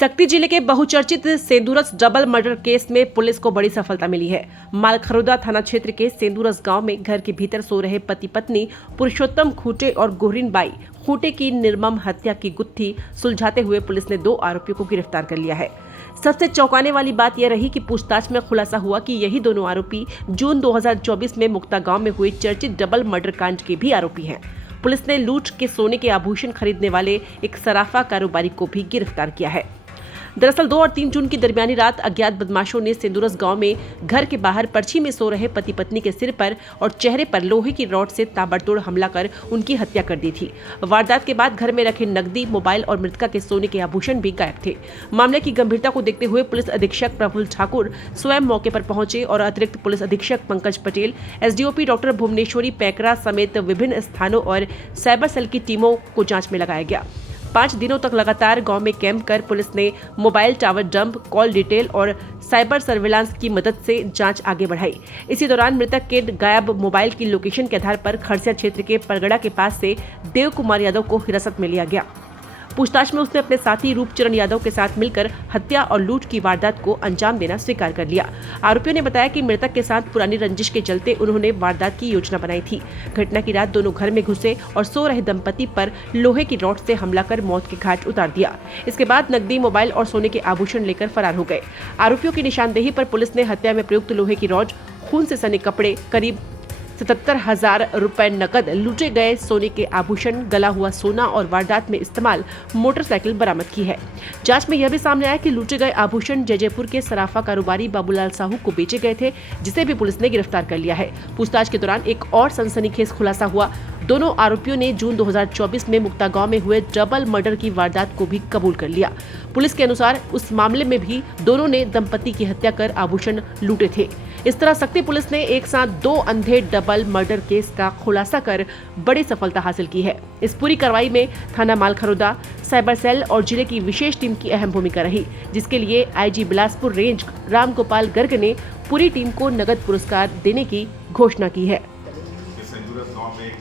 सक्ती जिले के बहुचर्चित सेंदूरस डबल मर्डर केस में पुलिस को बड़ी सफलता मिली है। मालखरुदा थाना क्षेत्र के सेंदूरस गांव में घर के भीतर सो रहे पति पत्नी पुरुषोत्तम खूंटे और गुहरीन बाई खूंटे की निर्मम हत्या की गुत्थी सुलझाते हुए पुलिस ने 2 आरोपियों को गिरफ्तार कर लिया है। सबसे चौंकाने वाली बात यह रही कि पूछताछ में खुलासा हुआ कि यही दोनों आरोपी जून 2024 में मुक्ता गांव में हुए चर्चित डबल मर्डर कांड के भी आरोपी हैं। पुलिस ने लूट के सोने के आभूषण खरीदने वाले एक सराफा कारोबारी को भी गिरफ्तार किया है। दरअसल 2 और 3 जून की दरमियानी रात अज्ञात बदमाशों ने सेंदूरस गांव में घर के बाहर पर्ची में सो रहे पति पत्नी के सिर पर और चेहरे पर लोहे की रॉड से ताबड़तोड़ हमला कर उनकी हत्या कर दी थी। वारदात के बाद घर में रखे नकदी, मोबाइल और मृतका के सोने के आभूषण भी गायब थे। मामले की गंभीरता को देखते हुए पुलिस अधीक्षक प्रफुल्ल ठाकुर स्वयं मौके पर पहुंचे और अतिरिक्त पुलिस अधीक्षक पंकज पटेल, एसडीओपी डॉक्टर भुवनेश्वरी पैकरा समेत विभिन्न स्थानों और साइबर सेल की टीमों को जांच में लगाया गया। 5 दिनों तक लगातार गांव में कैंप कर पुलिस ने mobile tower dump, call detail और साइबर सर्विलांस की मदद से जांच आगे बढ़ाई। इसी दौरान मृतक के गायब मोबाइल की लोकेशन के आधार पर खरसिया क्षेत्र के परगड़ा के पास से देव कुमार यादव को हिरासत में लिया गया। पूछताछ में उसने अपने साथी रूपचरण यादव के साथ मिलकर हत्या और लूट की वारदात को अंजाम देना स्वीकार कर लिया। आरोपियों ने बताया कि मृतक के साथ पुरानी रंजिश के चलते उन्होंने वारदात की योजना बनाई थी। घटना की रात दोनों घर में घुसे और सो रहे दंपति पर लोहे की रॉड से हमला कर मौत के घाट उतार दिया। इसके बाद नकदी, मोबाइल और सोने के आभूषण लेकर फरार हो गए। आरोपियों की निशानदेही पर पुलिस ने हत्या में प्रयुक्त लोहे की रॉड, खून से सने कपड़े, करीब 77,000 रुपए नकद, लूटे गए सोने के आभूषण, गला हुआ सोना और वारदात में इस्तेमाल मोटरसाइकिल बरामद की है। जांच में यह भी सामने आया कि लूटे गए आभूषण जयपुर के सराफा कारोबारी बाबूलाल साहू को बेचे गए थे, जिसे भी पुलिस ने गिरफ्तार कर लिया है। पूछताछ के दौरान एक और सनसनीखेज खुलासा हुआ। दोनों आरोपियों ने जून 2024 में मुक्ता गांव में हुए डबल मर्डर की वारदात को भी कबूल कर लिया। पुलिस के अनुसार उस मामले में भी दोनों ने दंपति की हत्या कर आभूषण लूटे थे। इस तरह सक्ती पुलिस ने एक साथ 2 अंधे डबल मर्डर केस का खुलासा कर बड़ी सफलता हासिल की है। इस पूरी कार्रवाई में थाना मालखरुदा, साइबर सेल और जिले की विशेष टीम की अहम भूमिका रही, जिसके लिए आईजी बिलासपुर रेंज राम गोपाल गर्ग ने पूरी टीम को नगद पुरस्कार देने की घोषणा की है। सेंदूरस गांव में एक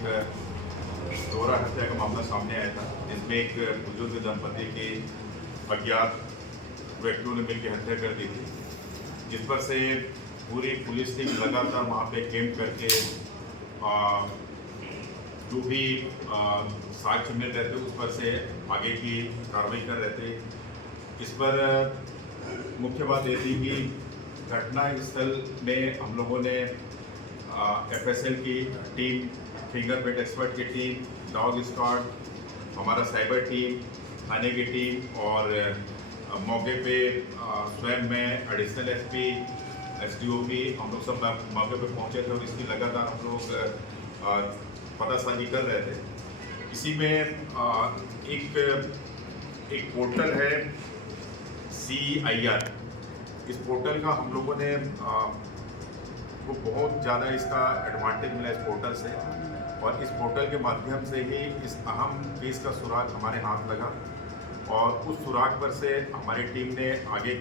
दोहरा हत्या का मामला सामने आया था, जिसमें एक बुजुर्ग दंपति की अज्ञात व्यक्तियों ने मिलकर हत्या कर दी थी, जिस पर से पूरी पुलिस टीम लगातार वहाँ पे कैंप करके जो भी साक्ष्य मिल रहे थे उस पर से आगे की कार्रवाई कर रहे थे। इस पर मुख्य बात ये थी कि घटना स्थल में हम लोगों ने एफएसएल की टीम, फिंगरप्रिंट एक्सपर्ट की टीम, डॉग स्क्वाड, हमारा साइबर टीम, थाने की टीम और मौके पे स्वयं मैं एडिशनल एसपी, एसडीओपी, हम लोग सब मौके पे पहुंचे थे और इसकी लगातार हम लोग पतासाजी कर रहे थे। इसी में एक पोर्टल है CIR। इस पोर्टल का हम लोगों ने को बहुत ज़्यादा इसका एडवांटेज मिला इस पोर्टल से, और इस पोर्टल के माध्यम से ही इस अहम केस का सुराग हमारे हाथ लगा और उस सुराग पर से हमारी टीम ने आगे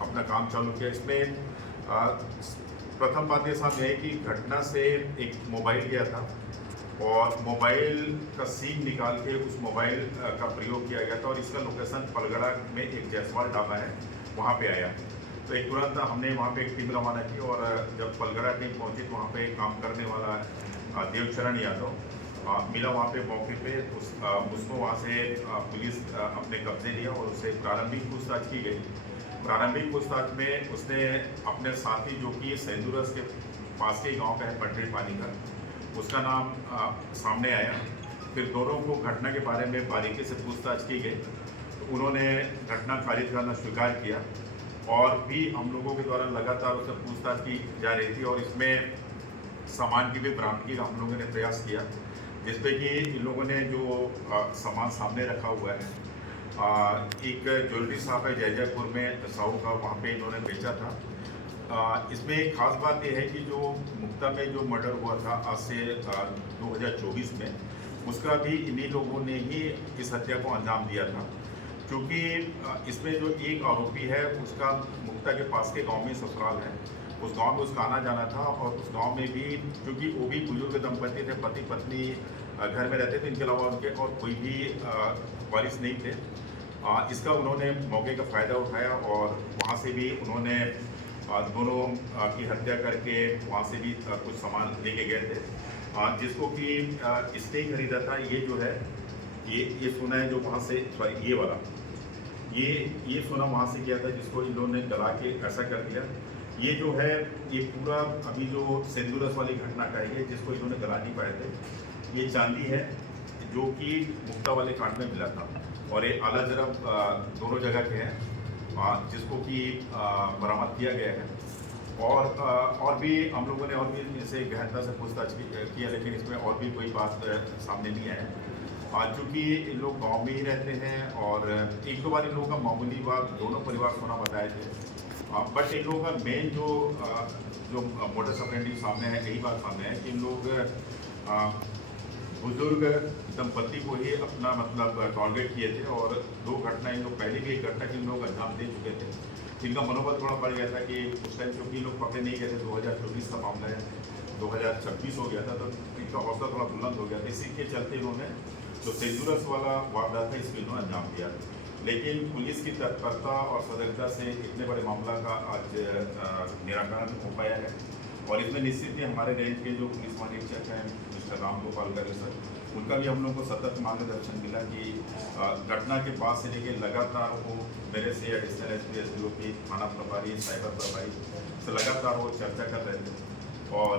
अपना काम चालू किया। इसमें प्रथम बात ये सामने है कि घटना से एक मोबाइल गया था और मोबाइल का सिम निकाल के उस मोबाइल का प्रयोग किया गया था और इसका लोकेशन पलगड़ा में एक जयसवाल ढाबा है, वहाँ पे आया। तो एक तुरंत हमने वहाँ पे एक टीम रवाना की और जब पलगड़ा टीम पहुँची तो वहाँ पे काम करने वाला देवचरण यादव मिला वहाँ पे मौके पे। उसको वहाँ से पुलिस अपने कब्जे लिया और उससे प्रारंभिक पूछताछ की गई। प्रारंभिक पूछताछ में उसने अपने साथी, जो कि सेंदूरस के पास के गांव का है, पटरी पानी का, उसका नाम सामने आया। फिर दोनों को घटना के बारे में बारीकी से पूछताछ की गई तो उन्होंने घटना खारिज करना स्वीकार किया और भी हम लोगों के द्वारा लगातार उससे पूछताछ की जा रही थी और इसमें सामान की भी बरामदगी का हम लोगों ने प्रयास किया, जिसपे कि इन लोगों ने जो सामान सामने रखा हुआ है, एक ज्वेलरी शॉप है जयपुर में साहू का, वहाँ पे इन्होंने बेचा था। इसमें एक खास बात यह है कि जो मुक्ता में जो मर्डर हुआ था आज से 2024 में, उसका भी इन्हीं लोगों ने ही इस हत्या को अंजाम दिया था, क्योंकि इसमें जो एक आरोपी है उसका मुक्ता के पास के गांव में ससुराल है। उस गांव में उसका आना जाना था और उस गांव में भी, क्योंकि वो भी बुजुर्ग दंपति थे, पति पत्नी घर में रहते थे, इनके अलावा उनके और कोई भी वारिस नहीं थे, इसका उन्होंने मौके का फ़ायदा उठाया और वहाँ से भी उन्होंने दोनों की हत्या करके वहाँ से भी कुछ सामान लेके गए थे, जिसको कि इसने ही खरीदा था। ये जो है ये सोना है जो वहाँ से, सॉरी ये वाला, ये सोना वहाँ से किया था, जिसको इन लोगों ने गला के ऐसा कर दिया। ये जो है ये पूरा अभी जो सेंदूरस वाली घटना का है, जिसको इन्होंने गला नहीं पाए थे, ये चांदी है जो कि मुक्ता वाले कांड में मिला था, और ये आला जरब दोनों जगह के हैं, जिसको कि बरामद किया गया है। और भी हम लोगों ने और भी इनसे गहनता से पूछताछ किया, लेकिन इसमें और भी कोई बात सामने नहीं आया है। चूँकि इन लोग गांव में ही रहते हैं और एक दो बार इन लोगों का मामूली बात दोनों परिवार सोना बताए थे, बट इन लोगों का मेन जो मोटस ऑपरेंडी सामने है, यही बात सामने है कि इन लोग बुजुर्ग दंपति को ही अपना मतलब टारगेट किए थे, और दो घटना इन लोग पहले भी एक घटना के इन लोग अंजाम दे चुके थे। इनका मनोबल थोड़ा बढ़ गया था कि उस टाइम क्योंकि लोग पकड़े नहीं गए थे, 2024 का मामला है, 2026 हो गया था, तो इनका हौसला थोड़ा बुलंद हो गया था। इसी के चलते इन्होंने जो सेंदूरस वाला वारदात है इसको इन्होंने अंजाम दिया। लेकिन पुलिस की तत्परता और सतर्कता से इतने बड़े मामला का आज निराकरण हो पाया है, और इसमें निश्चित ही हमारे रेंज के जो पुलिस महानिरीक्षक हैं मिस्टर राम गोपाल करे सर, उनका भी हम लोग को सतत मार्गदर्शन मिला कि घटना के बाद से लेकर लगातार वो मेरे से एडिशनल एसपी की थाना प्रभारी, साइबर प्रभारी से लगातार वो चर्चा कर रहे थे, और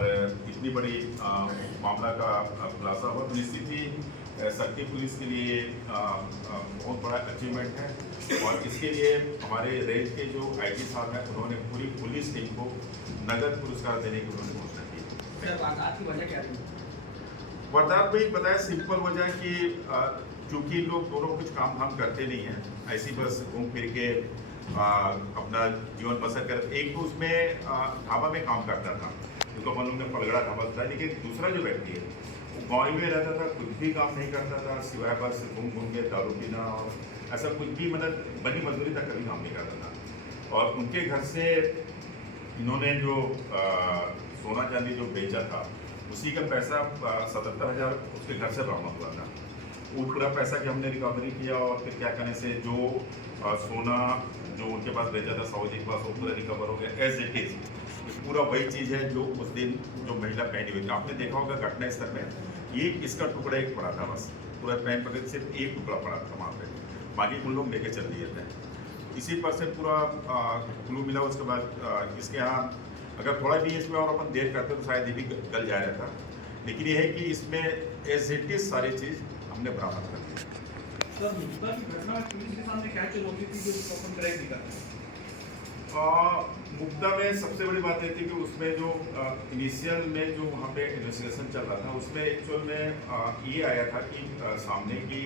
इतनी बड़ी मामला का खुलासा हुआ। निश्चित ही शक्ति पुलिस के लिए बहुत बड़ा अचीवमेंट है, और इसके लिए हमारे रेंज के जो आईजी साहब हैं उन्होंने पूरी पुलिस टीम को नगद पुरस्कार देने की उन्होंने घोषणा की। वारदात में बताया सिंपल वजह कि चूँकि लोग दोनों कुछ काम धाम करते नहीं हैं, ऐसी बस घूम फिर के अपना जीवन बसर कर। एक तो उसमें ढाबा में काम करता था, जिसको हम लोग ने पलगड़ा ढाबा था, लेकिन दूसरा जो व्यक्ति है गाँव में रहता था, कुछ भी काम नहीं करता था सिवाय बस घूम घूम के दारू पीना, और ऐसा कुछ भी मतलब बनी मजदूरी तक कभी काम नहीं करता था। और उनके घर से इन्होंने जो सोना चांदी जो बेचा था, उसी का पैसा 77,000 उसके घर से बरामद हुआ था। वो पूरा पैसा कि हमने रिकवरी किया, और फिर क्या करने से जो सोना जो उनके पास बेचा था साहू जी के पास, वो पूरा रिकवर हो गया एज इट इज़। पूरा वही चीज़ है जो उस दिन जो महिला पहनी हुई थी। आपने देखा होगा घटना स्थल में ये इसका टुकड़ा एक पड़ा था, बस पूरा पैन पकड़ सिर्फ एक टुकड़ा पड़ा था वहाँ पे, बाकी उन लोग लेके चल दिए थे। इसी पर से पूरा क्लू मिला। उसके बाद इसके यहाँ अगर थोड़ा भी इसमें और अपन देर करते तो शायद ये भी गल जा रहा था, लेकिन ये है कि इसमें एज इट इज सारी चीज़ हमने बरामद कर दी। सर, मुक्ता की घटना में पुलिस के सामने क्या चुनौती थी जो अपन क्रैक नहीं कर पाए? मुक्ता में सबसे बड़ी बात ये थी कि उसमें जो इनिशियल में जो वहाँ पे इन्वेस्टिगेशन चल रहा था, उसमें एक्चुअल में ये आया था कि सामने की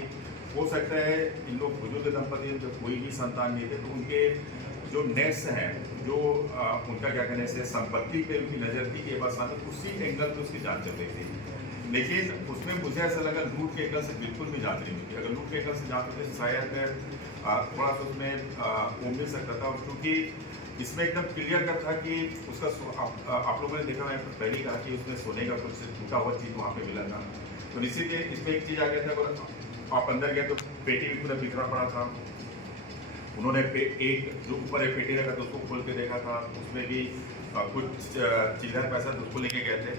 हो सकता है इन लोग बुजुर्ग दंपति जब कोई भी संतान नहीं थे, तो उनके जो नेट्स हैं, जो उनका क्या कहने से संपत्ति पे उनकी नज़र थी कि बस उसी एंगल पे उसकी जांच चल रही थी। लेकिन उसमें मुझे ऐसा लगा लूट के एंगल से बिल्कुल भी जांच नहीं हुई। अगर लूट के एंगल से जांच होती तो शायद थोड़ा सा उसमें वो मिल सकता था, क्योंकि इसमें एकदम क्लियर कर था कि उसका आप लोगों ने देखा, मैं पहले ही कहा कि उसमें सोने का कुछ टूटा हुआ चीज़ वहाँ पे मिला था। तो निश्चित इसमें एक चीज़ आ गया था, अगर आप अंदर गए तो पेटी भी पूरा बिखरा पड़ा था। उन्होंने एक जो ऊपर एक पेटी रखा था उसको खोल के देखा था, उसमें भी कुछ चिल्लर पैसा तो उसको लेके गए थे।